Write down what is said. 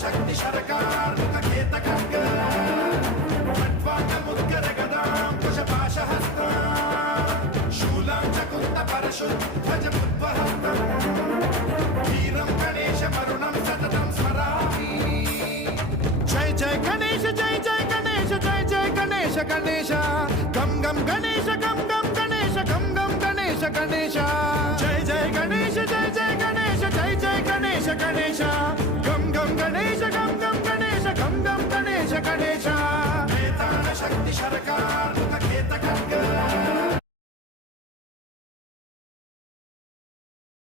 शक्ति सरकार मुखखेत गंगा खट्वांग मुद्गर गदां कुशपाशहस्ता शूलां च कुन्त परशुध्वज मुद्वहस्तं वीरं गणेश वरुणं सततं स्मरामि। जय जय गणेश जय जय गणेश जय जय गणेश गणेश गम गम गणेश गम गम गणेश गम गम गणेश गणेश जय जय गणेश जय जय गणेश जय जय गणेश गणेश गम गम गणेश गम गम गणेश गम गम गणेश गणेश शक्ति सरकार